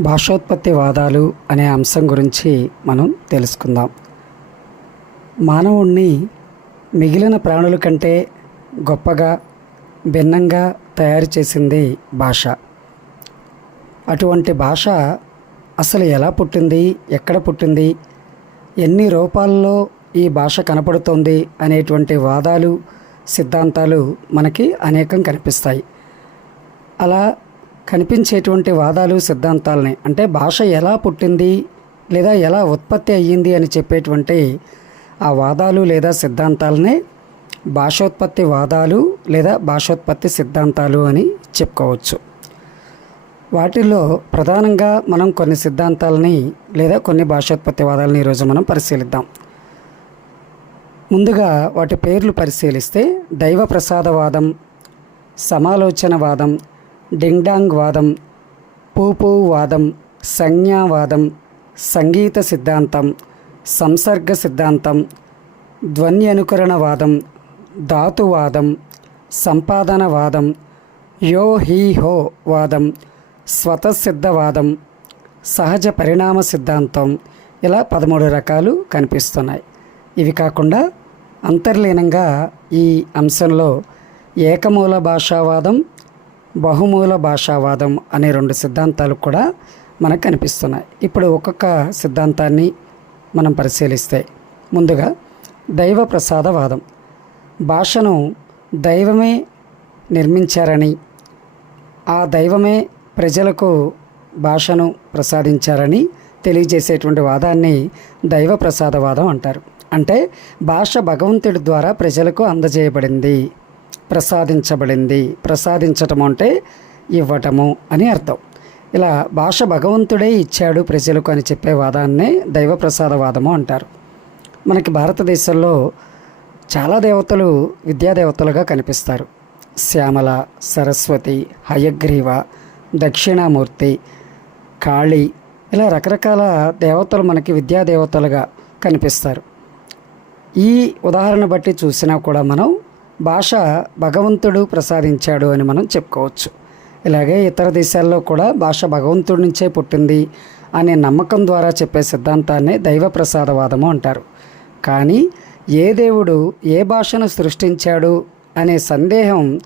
భాషోత్పత్తి వాదాలు అనే అంశం గురించి మనం తెలుసుకుందాం. మానవుణ్ణి మిగిలిన ప్రాణుల కంటే గొప్పగా భిన్నంగా తయారు చేసింది భాష. అటువంటి భాష అసలు ఎలా పుట్టింది? ఎక్కడ పుట్టింది? ఎన్ని రూపాల్లో ఈ భాష కనపడుతోంది? అనేటువంటి వాదాలు సిద్ధాంతాలు మనకి అనేకం కనిపిస్తాయి. అలా కనిపించేటువంటి వాదాలు సిద్ధాంతాలని. అంటే భాష ఎలా పుట్టింది లేదా ఎలా ఉత్పత్తి అయ్యింది అని చెప్పేటువంటి ఆ వాదాలు లేదా సిద్ధాంతాలనే భాషోత్పత్తి వాదాలు లేదా భాషోత్పత్తి సిద్ధాంతాలు అని చెప్పుకోవచ్చు. వాటిల్లో ప్రధానంగా మనం కొన్ని సిద్ధాంతాలని లేదా కొన్ని భాషోత్పత్తి వాదాలని ఈరోజు మనం పరిశీలిద్దాం. ముందుగా వాటి పేర్లు పరిశీలిస్తే దైవ ప్రసాదవాదం సమాలోచనవాదం డింగ్డాంగ్ వాదం పూపూ వాదం సంజ్ఞావాదం సంగీత సిద్ధాంతం సంసర్గ సిద్ధాంతం ధ్వన్యనుకరణవాదం ధాతువాదం సంపాదనవాదం యో హీ హో వాదం స్వతసిద్ధవాదం సహజ పరిణామ సిద్ధాంతం ఇలా పదమూడు రకాలు కనిపిస్తున్నాయి. ఇవి కాకుండా అంతర్లీనంగా ఈ అంశంలో ఏకమూల భాషావాదం బహుమూల భాషావాదం అనే రెండు సిద్ధాంతాలు కూడా మనకు కనిపిస్తున్నాయి. ఇప్పుడు ఒక్కొక్క సిద్ధాంతాన్ని మనం పరిశీలిస్తే ముందుగా దైవ ప్రసాదవాదం భాషను దైవమే నిర్మించారని ఆ దైవమే ప్రజలకు భాషను ప్రసాదించారని తెలియజేసేటువంటి వాదాన్ని దైవ ప్రసాదవాదం అంటారు. అంటే భాష భగవంతుడి ద్వారా ప్రజలకు అందజేయబడింది. ప్రసాదించబడింది. ప్రసాదించటం అంటే ఇవ్వటము అని అర్థం. ఇలా భాష భగవంతుడే ఇచ్చాడు ప్రజలకు అని చెప్పే వాదాన్నే దైవ ప్రసాదవాదము అంటారు. మనకి భారతదేశంలో చాలా దేవతలు విద్యాదేవతలుగా కనిపిస్తారు. శ్యామల సరస్వతి హయగ్రీవ దక్షిణామూర్తి కాళీ ఇలా రకరకాల దేవతలు మనకి విద్యాదేవతలుగా కనిపిస్తారు. ఈ ఉదాహరణ బట్టి చూసినా కూడా మనం భాష భగవంతుడు ప్రసాదించాడు అని మనం చెప్పుకోవచ్చు. ఇలాగే ఇతర దేశాల్లో కూడా భాష భగవంతుడి నుంచే పుట్టింది అనే నమ్మకం ద్వారా చెప్పే సిద్ధాంతాన్నే దైవ ప్రసాదవాదము అంటారు. కానీ ఏ దేవుడు ఏ భాషను సృష్టించాడు అనే సందేహం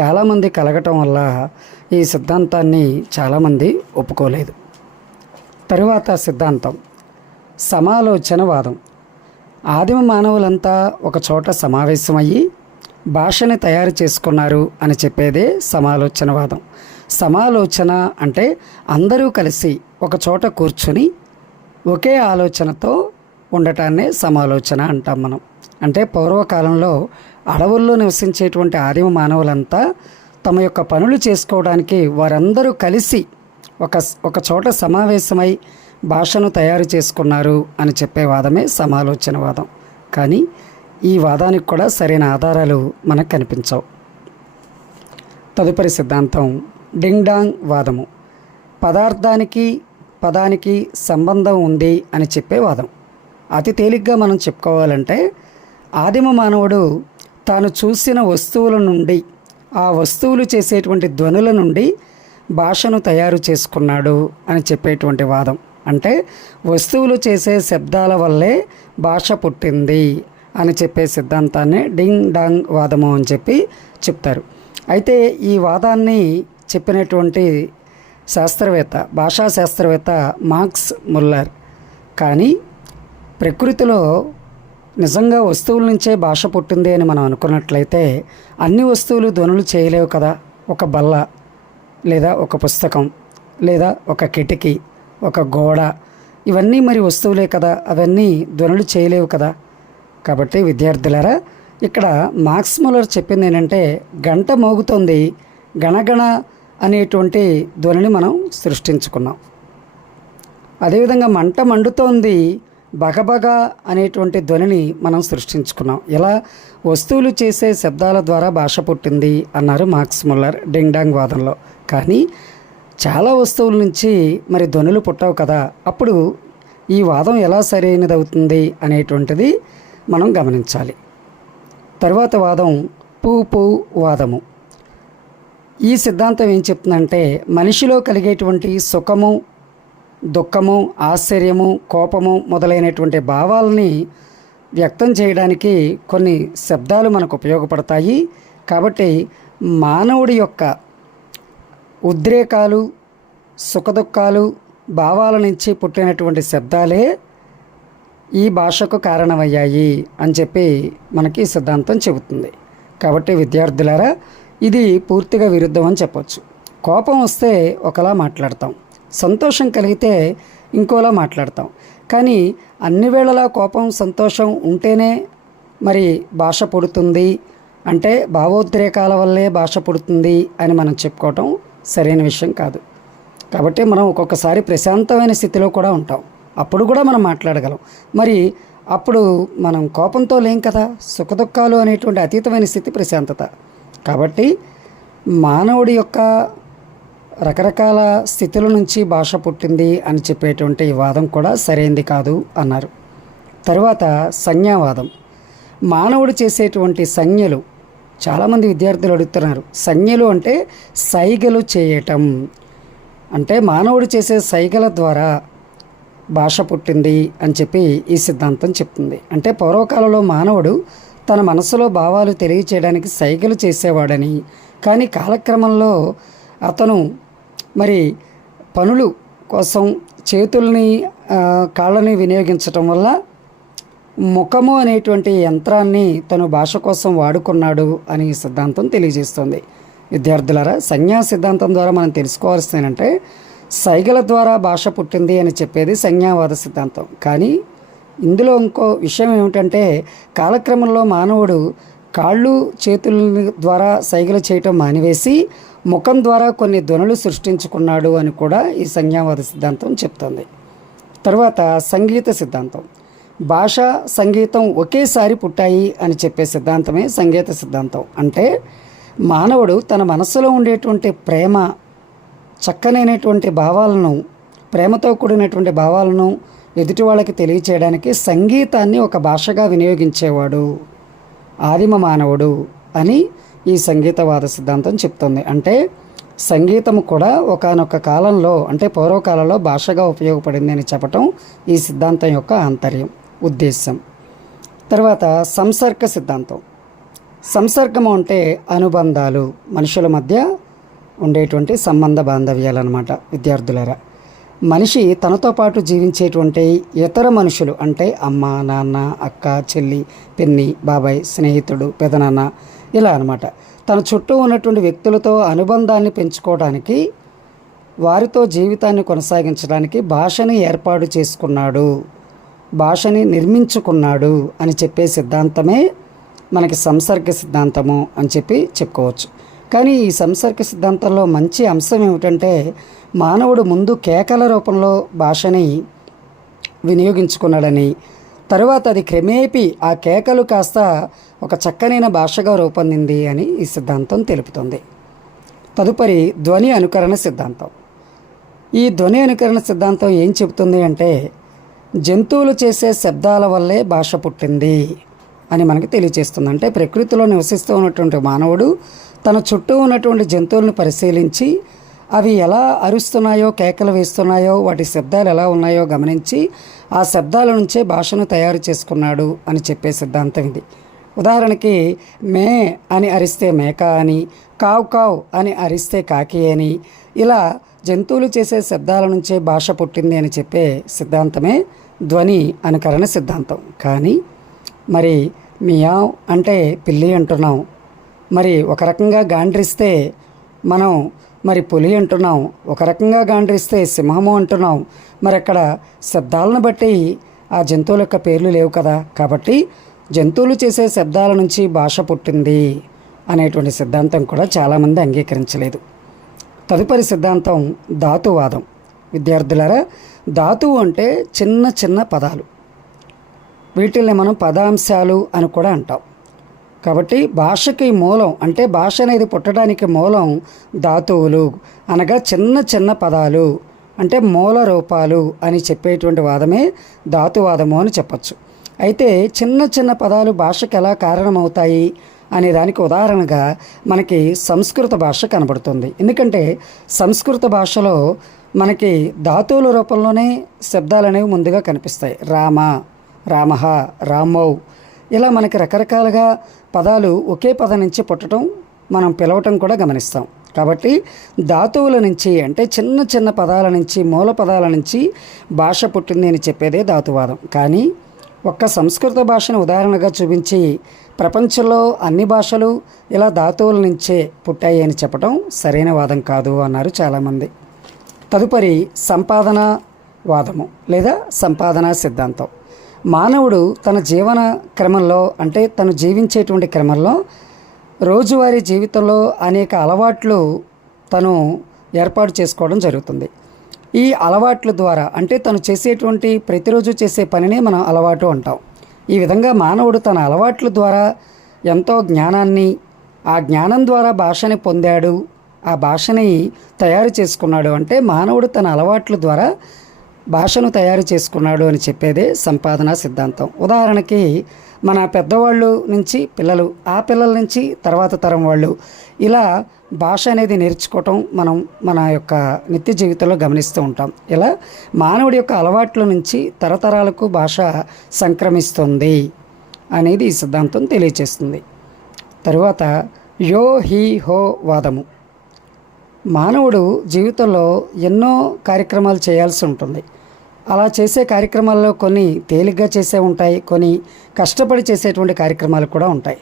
చాలామంది కలగటం వల్ల ఈ సిద్ధాంతాన్ని చాలామంది ఒప్పుకోలేదు. తరువాత సిద్ధాంతం. సమాలోచనవాదం ఆదిమ మానవులంతా ఒక చోట సమావేశమయ్యి భాషని తయారు చేసుకున్నారు అని చెప్పేదే సమాలోచనవాదం. సమాలోచన అంటే అందరూ కలిసి ఒక చోట కూర్చుని ఒకే ఆలోచనతో ఉండటాన్నే సమాలోచన అంటాం మనం. అంటే పూర్వకాలంలో అడవుల్లో నివసించేటువంటి ఆదిమ మానవులంతా తమ యొక్క పనులు చేసుకోవడానికి వారందరూ కలిసి ఒక ఒక చోట సమావేశమై భాషను తయారు చేసుకున్నారు అని చెప్పే వాదమే సమాలోచనవాదం. కానీ ఈ వాదానికి కూడా సరైన ఆధారాలు మనకు కనిపించవు. తదుపరి సిద్ధాంతం డింగ్ డాంగ్ వాదము. పదార్థానికి పదానికి సంబంధం ఉంది అని చెప్పే వాదం. అతి తేలిగ్గా మనం చెప్పుకోవాలంటే ఆదిమ మానవుడు తాను చూసిన వస్తువుల నుండి ఆ వస్తువులు చేసేటువంటి ధ్వనుల నుండి భాషను తయారు చేసుకున్నాడు అని చెప్పేటువంటి వాదం. అంటే వస్తువులు చేసే శబ్దాల వల్లే భాష పుట్టింది అని చెప్పే సిద్ధాంతాన్ని డింగ్ డాంగ్ వాదము అని చెప్పి చెప్తారు. అయితే ఈ వాదాన్ని చెప్పినటువంటి శాస్త్రవేత్త భాషా శాస్త్రవేత్త మార్క్స్ ముల్లర్ కానీ ప్రకృతిలో నిజంగా వస్తువుల నుంచే భాష పుట్టింది అని మనం అనుకున్నట్లయితే అన్ని వస్తువులు ధ్వనులు చేయలేవు కదా. ఒక బల్ల లేదా ఒక పుస్తకం లేదా ఒక కిటికీ ఒక గోడ ఇవన్నీ మరి వస్తువులే కదా. అవన్నీ ధ్వనులు చేయలేవు కదా. కాబట్టి విద్యార్థులారా ఇక్కడ మార్క్స్ ముల్లర్ చెప్పింది ఏంటంటే గంట మోగుతోంది గణగణ అనేటువంటి ధ్వనిని మనం సృష్టించుకున్నాం. అదేవిధంగా మంట మండుతోంది బగబగ అనేటువంటి ధ్వనిని మనం సృష్టించుకున్నాం. ఇలా వస్తువులు చేసే శబ్దాల ద్వారా భాష పుట్టింది అన్నారు మార్క్స్ ముల్లర్ డింగ్డాంగ్ వాదనలో. వాదంలో కానీ చాలా వస్తువుల నుంచి మరి ధ్వనులు పుట్టవు కదా అప్పుడు ఈ వాదం ఎలా సరైనది అవుతుంది అనేటువంటిది మనం గమనించాలి. తరువాత వాదం పూ పూ వాదము. ఈ సిద్ధాంతం ఏం చెప్తుందంటే మనిషిలో కలిగేటువంటి సుఖము దుఃఖము ఆశ్చర్యము కోపము మొదలైనటువంటి భావాలని వ్యక్తం చేయడానికి కొన్ని శబ్దాలు మనకు ఉపయోగపడతాయి. కాబట్టి మానవుడి యొక్క ఉద్రేకాలు సుఖదుఖాలు భావాల నుంచి పుట్టినటువంటి శబ్దాలే ఈ భాషకు కారణమయ్యాయి అని చెప్పి మనకి సిద్ధాంతం చెబుతుంది. కాబట్టి విద్యార్థులారా ఇది పూర్తిగా విరుద్ధం అని చెప్పొచ్చు. కోపం వస్తే ఒకలా మాట్లాడతాం. సంతోషం కలిగితే ఇంకోలా మాట్లాడతాం. కానీ అన్ని వేళలా కోపం సంతోషం ఉంటేనే మరి భాష పుడుతుంది. అంటే భావోద్రేకాల వల్లే భాష పుడుతుంది అని మనం చెప్పుకోవటం సరైన విషయం కాదు. కాబట్టి మనం ఒక్కొక్కసారి ప్రశాంతమైన స్థితిలో కూడా ఉంటాం. అప్పుడు కూడా మనం మాట్లాడగలం. మరి అప్పుడు మనం కోపంతో లేం కదా? సుఖదుఖాలు అనేటువంటి అతీతమైన స్థితి ప్రశాంతత. కాబట్టి మానవుడి యొక్క రకరకాల స్థితుల నుంచి భాష పుట్టింది అని చెప్పేటువంటి వాదం కూడా సరైంది కాదు అన్నారు. తరువాత సంజ్ఞావాదం. మానవుడు చేసేటువంటి సంజ్ఞలు చాలామంది విద్యార్థులు అడుగుతున్నారు. సంజ్ఞలు అంటే సైగలు చేయటం. అంటే మానవుడు చేసే సైగల ద్వారా భాష పుట్టింది అని చెప్పి ఈ సిద్ధాంతం చెప్తుంది. అంటే పూర్వకాలంలో మానవుడు తన మనసులో భావాలు తెలియచేయడానికి సైగలు చేసేవాడని కానీ కాలక్రమంలో అతను మరి పనులు కోసం చేతుల్ని కాళ్ళని వినియోగించటం వల్ల ముఖము అనేటువంటి యంత్రాన్ని తను భాష కోసం వాడుకున్నాడు అని ఈ సిద్ధాంతం తెలియజేస్తుంది. విద్యార్థులారా సంజ్ఞా సిద్ధాంతం ద్వారా మనం తెలుసుకోవాల్సింది ఏంటంటే సైగల ద్వారా భాష పుట్టింది అని చెప్పేది సంజ్ఞావాద సిద్ధాంతం. కానీ ఇందులో ఇంకో విషయం ఏమిటంటే కాలక్రమంలో మానవుడు కాళ్ళు చేతుల ద్వారా సైగలు చేయటం మానివేసి ముఖం ద్వారా కొన్ని ధ్వనులు సృష్టించుకున్నాడు అని కూడా ఈ సంజ్ఞావాద సిద్ధాంతం చెప్తుంది. తర్వాత సంగీత సిద్ధాంతం. భాష సంగీతం ఒకేసారి పుట్టాయి అని చెప్పే సిద్ధాంతమే సంగీత సిద్ధాంతం. అంటే మానవుడు తన మనస్సులో ఉండేటువంటి ప్రేమ చక్కనైనటువంటి భావాలను ప్రేమతో కూడినటువంటి భావాలను ఎదుటి వాళ్ళకి తెలియచేయడానికి సంగీతాన్ని ఒక భాషగా వినియోగించేవాడు. ఆదిమ మానవుడు అని ఈ సంగీతవాద సిద్ధాంతం చెప్తుంది. అంటే సంగీతం కూడా ఒకానొక కాలంలో అంటే పూర్వకాలంలో భాషగా ఉపయోగపడింది అని చెప్పటం ఈ సిద్ధాంతం యొక్క ఆంతర్యం ఉద్దేశం తర్వాత సంసర్గ సిద్ధాంతం. సంసర్గము అంటే అనుబంధాలు మనుషుల మధ్య ఉండేటువంటి సంబంధ బాంధవ్యాలు అనమాట విద్యార్థులరా. మనిషి తనతో పాటు జీవించేటువంటి ఇతర మనుషులు అంటే అమ్మ నాన్న అక్క చెల్లి పిన్ని బాబాయ్ స్నేహితుడు పెదనాన్న ఇలా అనమాట తన చుట్టూ ఉన్నటువంటి వ్యక్తులతో అనుబంధాన్ని పెంచుకోవడానికి వారితో జీవితాన్ని కొనసాగించడానికి భాషని ఏర్పాటు చేసుకున్నాడు భాషని నిర్మించుకున్నాడు అని చెప్పే సిద్ధాంతమే మనకి సంసర్గ సిద్ధాంతము అని చెప్పి చెప్పుకోవచ్చు. కానీ ఈ సంసర్గ సిద్ధాంతంలో మంచి అంశం ఏమిటంటే మానవుడు ముందు కేకల రూపంలో భాషని వినియోగించుకున్నాడని తరువాత అది క్రమేపీ ఆ కేకలు కాస్త ఒక చక్కనైన భాషగా రూపొందింది అని ఈ సిద్ధాంతం తెలుపుతుంది. తదుపరి ధ్వని అనుకరణ సిద్ధాంతం. ఈ ధ్వని అనుకరణ సిద్ధాంతం ఏం చెబుతుంది అంటే జంతువులు చేసే శబ్దాల వల్లే భాష పుట్టింది అని మనకు తెలియజేస్తుంది అంటే ప్రకృతిలో నివసిస్తూ ఉన్నటువంటి మానవుడు తన చుట్టూ ఉన్నటువంటి జంతువులను పరిశీలించి అవి ఎలా అరుస్తున్నాయో కేకలు వేస్తున్నాయో వాటి శబ్దాలు ఎలా ఉన్నాయో గమనించి ఆ శబ్దాల నుంచే భాషను తయారు చేసుకున్నాడు అని చెప్పే సిద్ధాంతం ఇది. ఉదాహరణకి మే అని అరిస్తే మేక అని కావ్ కావ్ అని అరిస్తే కాకి అని ఇలా జంతువులు చేసే శబ్దాల నుంచే భాష పుట్టింది అని చెప్పే సిద్ధాంతమే ధ్వని అనుకరణ సిద్ధాంతం. కానీ మరి మియావ్ అంటే పిల్లి అంటున్నాం. మరి ఒక రకంగా గాండ్రిస్తే మనం మరి పులి అంటున్నాం ఒక రకంగా గాండ్రిస్తే సింహము అంటున్నాం మరి అక్కడ శబ్దాలను బట్టి ఆ జంతువుల యొక్క పేర్లు లేవు కదా. కాబట్టి జంతువులు చేసే శబ్దాల నుంచి భాష పుట్టింది అనేటువంటి సిద్ధాంతం కూడా చాలామంది అంగీకరించలేదు. తదుపరి సిద్ధాంతం ధాతువాదం. విద్యార్థులారా ధాతువు అంటే చిన్న చిన్న పదాలు. వీటిల్ని మనం పదాంశాలు అని కూడా అంటాం. కాబట్టి భాషకి మూలం అంటే భాష అనేది పుట్టడానికి మూలం ధాతువులు అనగా చిన్న చిన్న పదాలు అంటే మూల రూపాలు అని చెప్పేటువంటి వాదమే ధాతువాదము అని చెప్పచ్చు. అయితే చిన్న చిన్న పదాలు భాషకు ఎలా కారణమవుతాయి అనే దానికి ఉదాహరణగా మనకి సంస్కృత భాష కనబడుతుంది. ఎందుకంటే సంస్కృత భాషలో మనకి ధాతువుల రూపంలోనే శబ్దాలు అనేవి ముందుగా కనిపిస్తాయి. రామ రామహ రామౌ ఇలా మనకి రకరకాలుగా పదాలు ఒకే పదం నుంచి పుట్టడం మనం పిలవటం కూడా గమనిస్తాం. కాబట్టి ధాతువుల నుంచి అంటే చిన్న చిన్న పదాల నుంచి మూల పదాల నుంచి భాష పుట్టింది అని చెప్పేదే ధాతువాదం. కానీ ఒక్క సంస్కృత భాషను ఉదాహరణగా చూపించి ప్రపంచంలో అన్ని భాషలు ఇలా ధాతువుల నుంచే పుట్టాయి అని చెప్పడం సరైన వాదం కాదు అన్నారు చాలామంది. తదుపరి సంపాదన వాదము లేదా సంపాదన సిద్ధాంతం. మానవుడు తన జీవన క్రమంలో అంటే తను జీవించేటువంటి క్రమంలో రోజువారీ జీవితంలో అనేక అలవాట్లు తను ఏర్పాటు చేసుకోవడం జరుగుతుంది. ఈ అలవాట్ల ద్వారా అంటే తను చేసేటువంటి ప్రతిరోజు చేసే పనినే మనం అలవాటు అంటాం. ఈ విధంగా మానవుడు తన అలవాట్ల ద్వారా ఎంతో జ్ఞానాన్ని ఆ జ్ఞానం ద్వారా భాషని పొందాడు ఆ భాషని తయారు చేసుకున్నాడు. అంటే మానవుడు తన అలవాట్ల ద్వారా భాషను తయారు చేసుకున్నాడు అని చెప్పేదే సంపాదన సిద్ధాంతం. ఉదాహరణకి మన పెద్దవాళ్ళు నుంచి పిల్లలు ఆ పిల్లల నుంచి తర్వాత తరం వాళ్ళు ఇలా భాష అనేది నేర్చుకోవటం మనం మన యొక్క నిత్య జీవితంలో గమనిస్తూ ఉంటాం. ఇలా మానవుడి యొక్క అలవాట్ల నుంచి తరతరాలకు భాష సంక్రమిస్తుంది అనేది ఈ సిద్ధాంతం తెలియచేస్తుంది. తరువాత యో హీ హో వాదము. మానవుడు జీవితంలో ఎన్నో కార్యక్రమాలు చేయాల్సి ఉంటుంది. అలా చేసే కార్యక్రమాల్లో కొన్ని తేలిగ్గా చేసే ఉంటాయి కొన్ని కష్టపడి చేసేటువంటి కార్యక్రమాలు కూడా ఉంటాయి.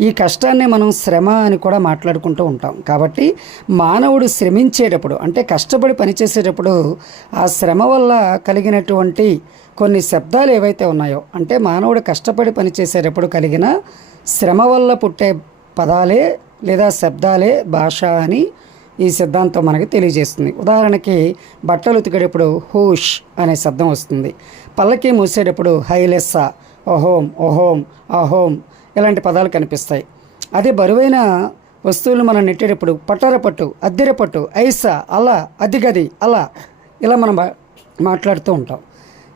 ఈ కష్టాన్ని మనం శ్రమ అని కూడా మాట్లాడుకుంటూ ఉంటాం. కాబట్టి మానవుడు శ్రమించేటప్పుడు అంటే కష్టపడి పనిచేసేటప్పుడు ఆ శ్రమ వల్ల కలిగినటువంటి కొన్ని శబ్దాలు ఏవైతే ఉన్నాయో అంటే మానవుడు కష్టపడి పనిచేసేటప్పుడు కలిగిన శ్రమ వల్ల పుట్టే పదాలే లేదా శబ్దాలే భాష అని ఈ సిద్ధాంతం మనకి తెలియజేస్తుంది. ఉదాహరణకి బట్టలు ఉతికేటప్పుడు హూష్ అనే శబ్దం వస్తుంది. పల్లకి మూసేటప్పుడు హైలెస్స ఓహోం ఓహోం అహోం ఇలాంటి పదాలు కనిపిస్తాయి. అదే బరువైన వస్తువులు మనం నెట్టేటప్పుడు పట్టర పట్టు అద్దెర పట్టు ఐసా అలా అదిగది అలా ఇలా మనం మాట్లాడుతూ ఉంటాం.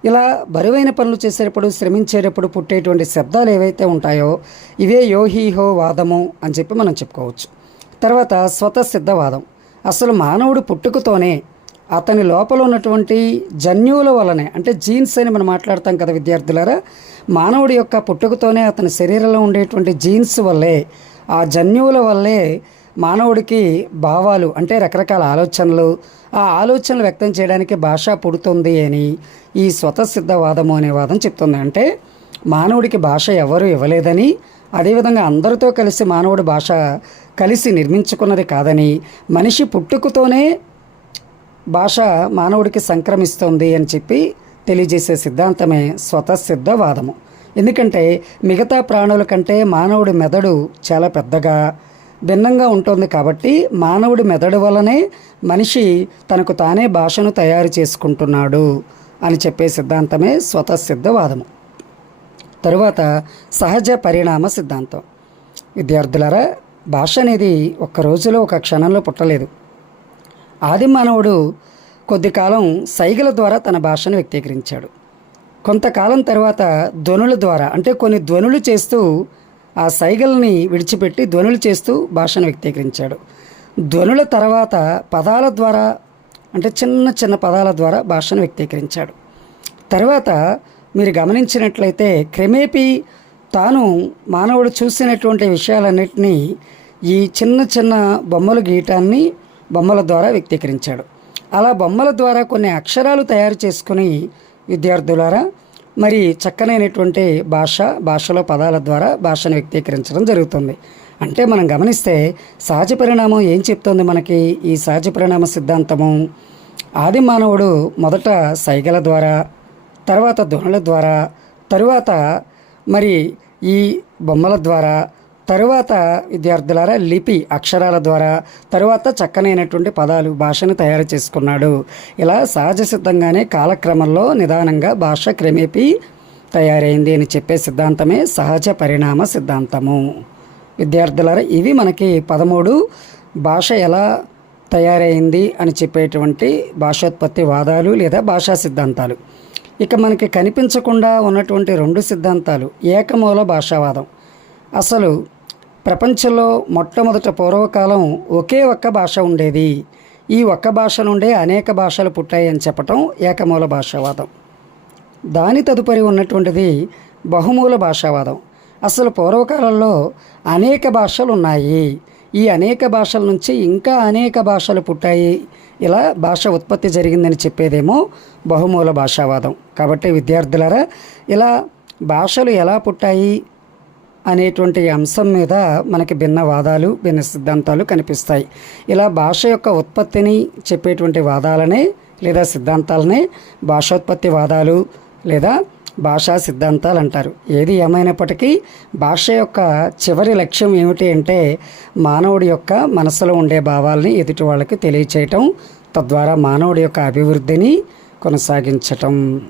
ఇలా బరువైన పనులు చేసేటప్పుడు శ్రమించేటప్పుడు పుట్టేటువంటి శబ్దాలు ఏవైతే ఉంటాయో ఇవే యోహీహో వాదము అని చెప్పి మనం చెప్పుకోవచ్చు. తర్వాత స్వతసిద్ధవాదం అసలు మానవుడు పుట్టుకతోనే అతని లోపల ఉన్నటువంటి జన్యువుల వలనే అంటే జీన్స్ అని మనం మాట్లాడతాం కదా విద్యార్థులారా మానవుడి యొక్క పుట్టుకతోనే అతని శరీరంలో ఉండేటువంటి జీన్స్ వల్లే ఆ జన్యువుల వల్లే మానవుడికి భావాలు అంటే రకరకాల ఆలోచనలు ఆ ఆలోచనలు వ్యక్తం చేయడానికి భాష పుడుతుంది అని ఈ స్వతసిద్ధవాదము అనే వాదం చెప్తుంది. అంటే మానవుడికి భాష ఎవరు ఇవ్వలేదని అదేవిధంగా అందరితో కలిసి మానవుడి భాష కలిసి నిర్మించుకున్నది కాదని మనిషి పుట్టుకతోనే భాష మానవుడికి సంక్రమిస్తుంది అని చెప్పి తెలియజేసే సిద్ధాంతమే స్వతసిద్ధవాదము ఎందుకంటే మిగతా ప్రాణుల కంటే మానవుడి మెదడు చాలా పెద్దగా భిన్నంగా ఉంటుంది కాబట్టి మానవుడి మెదడు వలనే మనిషి తనకు తానే భాషను తయారు చేసుకుంటున్నాడు అని చెప్పే సిద్ధాంతమే స్వతసిద్ధవాదము తరువాత సహజ పరిణామ సిద్ధాంతం. విద్యార్థులారా భాష అనేది ఒక్క రోజులో ఒక క్షణంలో పుట్టలేదు. ఆది మానవుడు కొద్ది కాలం సైగల ద్వారా తన భాషను వ్యక్తీకరించాడు. కొంతకాలం తర్వాత ధ్వనుల ద్వారా అంటే కొన్ని ధ్వనులు చేస్తూ ఆ సైగల్ని విడిచిపెట్టి ధ్వనులు చేస్తూ భాషను వ్యక్తీకరించాడు. ధ్వనుల తర్వాత పదాల ద్వారా అంటే చిన్న చిన్న పదాల ద్వారా భాషను వ్యక్తీకరించాడు. తర్వాత మీరు గమనించినట్లయితే క్రమేపీ తాను మానవుడు చూసినటువంటి విషయాలన్నింటినీ ఈ చిన్న చిన్న బొమ్మలు గీయటాన్ని బొమ్మల ద్వారా వ్యక్తీకరించాడు. అలా బొమ్మల ద్వారా కొన్ని అక్షరాలు తయారు చేసుకుని విద్యార్థులారా మరి చక్కనైనటువంటి భాష భాషలో పదాల ద్వారా భాషను వ్యక్తీకరించడం జరుగుతుంది. అంటే మనం గమనిస్తే సహజ పరిణామం ఏం చెప్తుంది మనకి? ఈ సహజ పరిణామ సిద్ధాంతము ఆది మానవుడు మొదట సైగల ద్వారా తర్వాత ధ్వనుల ద్వారా తరువాత మరి ఈ బొమ్మల ద్వారా తరువాత విద్యార్థులారా లిపి అక్షరాల ద్వారా తరువాత చక్కనైనటువంటి పదాలు భాషను తయారు చేసుకున్నాడు. ఇలా సహజ సిద్ధంగానే కాలక్రమంలో నిదానంగా భాష క్రమేపీ తయారైంది అని చెప్పే సిద్ధాంతమే సహజ పరిణామ సిద్ధాంతము. విద్యార్థులారా ఇవి మనకి పదమూడు భాష ఎలా తయారైంది అని చెప్పేటువంటి భాషోత్పత్తి వాదాలు లేదా భాషా సిద్ధాంతాలు. ఇక మనకి కనిపించకుండా ఉన్నటువంటి రెండు సిద్ధాంతాలు ఏకమూల భాషావాదం. అసలు ప్రపంచంలో మొట్టమొదట పూర్వకాలం ఒకే ఒక్క భాష ఉండేది. ఈ ఒక్క భాష నుండే అనేక భాషలు పుట్టాయి అని చెప్పటం ఏకమూల భాషావాదం. దాని తదుపరి ఉన్నటువంటిది బహుమూల భాషావాదం. అసలు పూర్వకాలంలో అనేక భాషలు ఉన్నాయి ఈ అనేక భాషల నుంచి ఇంకా అనేక భాషలు పుట్టాయి. ఇలా భాష ఉత్పత్తి జరిగిందని చెప్పేదేమో బహుమూల భాషావాదం. కాబట్టి విద్యార్థులారా ఇలా భాషలు ఎలా పుట్టాయి అనేటువంటి అంశం మీద మనకి భిన్న వాదాలు భిన్న సిద్ధాంతాలు కనిపిస్తాయి. ఇలా భాష యొక్క ఉత్పత్తిని చెప్పేటువంటి వాదాలనే లేదా సిద్ధాంతాలనే భాషోత్పత్తి వాదాలు లేదా భాషా సిద్ధాంతాలు అంటారు ఏది ఏమైనప్పటికీ భాష యొక్క చివరి లక్ష్యం ఏమిటి అంటే మానవుడి యొక్క మనసులో ఉండే భావాల్ని ఎదుటి వాళ్ళకి తెలియచేయటం తద్వారా మానవుడి యొక్క అభివృద్ధిని కొనసాగించటం.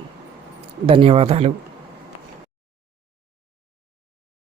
ధన్యవాదాలు.